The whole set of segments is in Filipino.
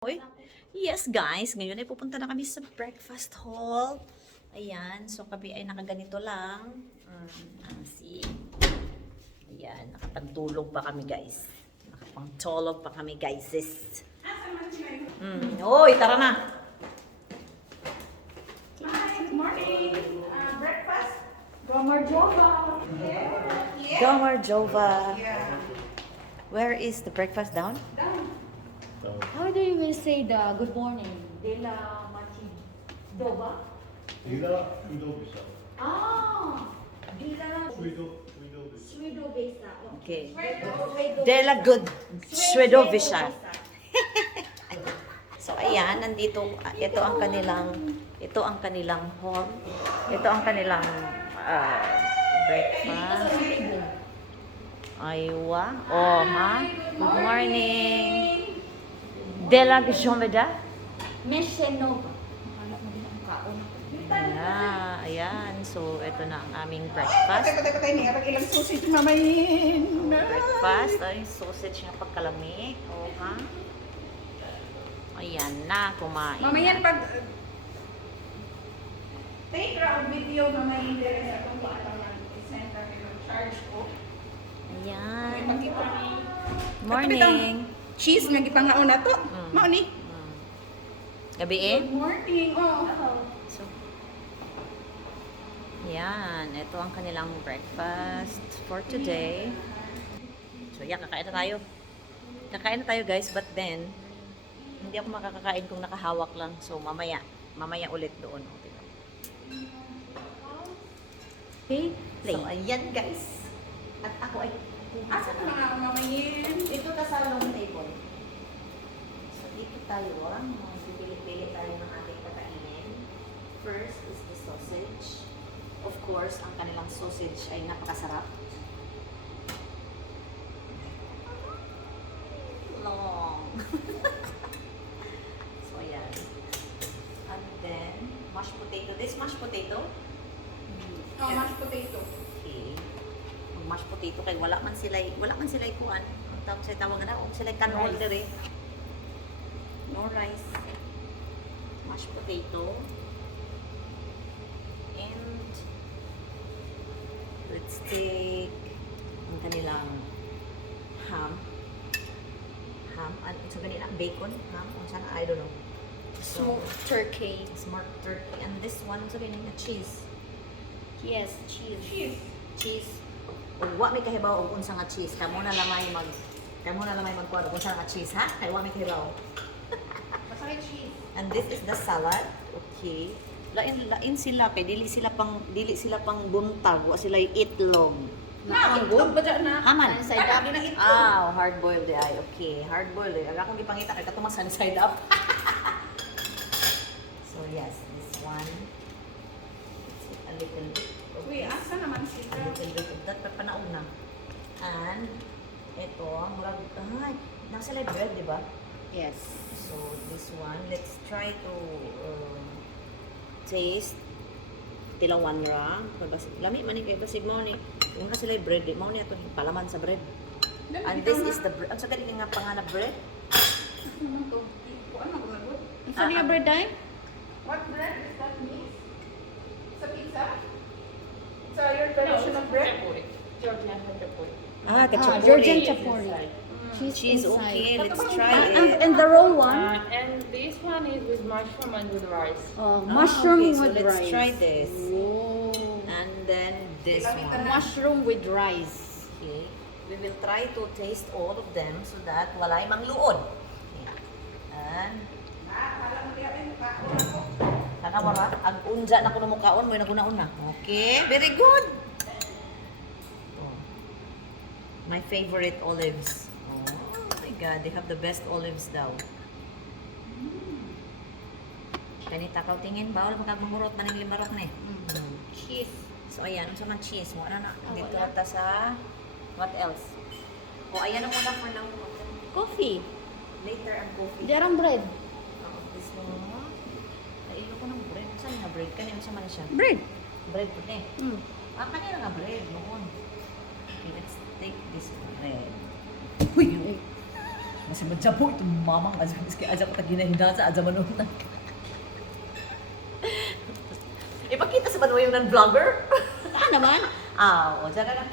Oy. Yes guys, ngayon ay pupunta na kami sa breakfast hall. Ayan, so kami ay nakaganito lang. See. Ayan, nakapantulog pa kami guys. Nakapantulog pa kami guys. Oy, tara na. Hi, good morning. Breakfast. Gomer Jova. Yeah. Gomer Jova. Yeah. Where is the breakfast down? Down. How do you will say the good morning? Dela Mati Dova? Dila Svidovisa. Ah, Dela Svidovisa. Swidovesa. Okay. Swidovesa. Dela Good Shredovisha. So ayan, nandito ito ang kanilang home. Ito ang kanilang breakfast. Aywa. Oh, ha? Good morning. Dela Gishomeda. Meshenova. Ayan. So, ito na ang aming breakfast. Teka, ni arang ilang sausage mamayin. Breakfast. Ay, sausage nga pagkalami. Oh, ha? Ayan na, kumain. Mamayan pag take ra og video mamayin dire sa kung ano man i-send ka ng charge ko. Ayan. Pagkita ni Morning. cheese nga gipangaon na to. Mao ni. Gabi eh? Good morning. Oh. So, yan. Ito ang kanilang breakfast for today. So, yan. Kakain na tayo. Kakain na tayo, guys. But then, hindi ako makakakain kung nakahawak lang. So, mamaya. Mamaya ulit doon. Okay? Play. So, ayan, guys. At ako ay Asa ko mga mamayin? dito ka sa long table. So, dito tayo. Pipili-pili tayo ng ating kakainin. First is the sausage. Of course, ang kanilang sausage ay napakasarap. Long. So, ayan. And then, mashed potato. This mashed potato. Oh, mashed potato. Okay. Ang mashed potato kay wala man sila kuan. Ang tawag sa tawag na kung sila kanol Rice. dire. No rice. Mashed potato. And let's take ang kanilang ham. So ganila bacon, ham, kung saan I don't know. Smoked turkey. Smoked turkey. And this one, so ganila cheese. Yes, cheese. Cheese. Ug wa may kahibaw og unsa nga cheese. Kamo na lamay magkuha og unsa nga cheese ha? Kay wa may kahibaw. Basta may cheese. And this is the salad. Okay. Lain sila kay dili sila pang buntag, wa sila itlog. Itlog ba dyan na? Haman. Side up. Hard boiled di ay. Okay, hard boiled. Aga akong gipangita kay katumas sa side up. So yes, this one. It's a little bit. of Uy, this. asa naman sila? A little bit of that, panaog na. And, ito, murag, nasa live bread, di ba? Yes. So, this one, let's try to taste tilawan ra. Lami man ni kay basig mo ni. Yung kasi live bread, di mo ni ato palaman sa bread. And this is the bread. Ang sa ganito nga panganap bread? Ano ko nagot? Isa niya bread dahil? What bread is that meat? Sa pizza? Sa your traditional bread? Ketchup. Georgian chapori. Cheese, inside. okay. Let's try it. And the roll one? And this one is with mushroom and with rice. Mushroom okay, so with let's rice. try this. Oh. And then this one. Mushroom with rice. Okay. We will try to taste all of them so that walay mangluod. Okay. And nakawala, ag unja na kuno mukaon mo naguna-una. Okay, very good. Oh. My favorite olives. Oh my god, they have the best olives daw. Kani takaw tingin bawal magmangurot man ning limarok ni. Cheese. So ayan, sa man cheese mo na dito ta sa what else? O ayan ang una for now. Coffee. Later ang coffee. Jarang bread. This one. Nailo ko ng bread. Saan nga bread? Kanina sa man siya. Bread. Bread po eh. Mm. Kanina nga bread. Noon. Okay, let's take this bread. Uy. Masih majabo itong mamang aja miski aja ko taginahinda sa aja manun. Ipakita sa banwa yung non-vlogger. Saan naman? Ah, o tara na.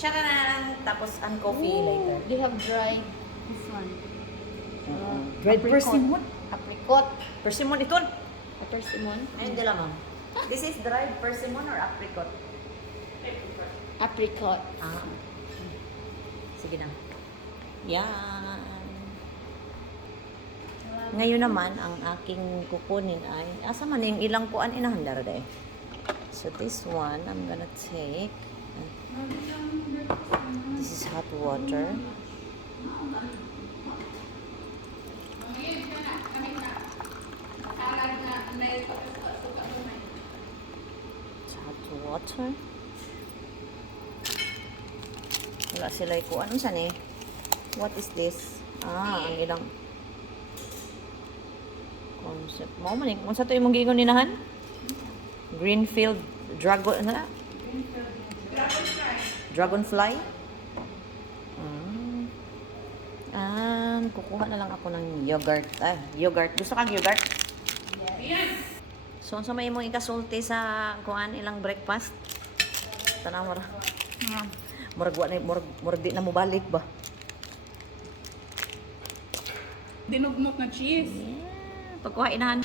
Tara na. Tapos ang coffee later. They have dried this one. Red Apricot. persimmon. Apricot. Persimmon ito. Persimmon. Ay, hindi lamang. This is dried persimmon or apricot? Apricot. Ah. Sige na. Yan. Ngayon naman, ang aking kukunin ay, asa man yung ilang kuan inahandar de. So this one, I'm gonna take, this is hot water. It's hot water. Wala sila ko. Anong san eh? What is this? Ah, ang ilang concept. Mao man kung sa to imong giingon ninahan? Greenfield dragon ano na? Dragonfly. Kukuha na lang ako ng yogurt. Yogurt. Gusto kang yogurt? Yes. So, sa may imong ikasulti sa kuan ilang breakfast? Tanaw mo ra. Murag wa na murag di na mo balik ba? Dinugmok na cheese. Yeah. Pagkuha inahan.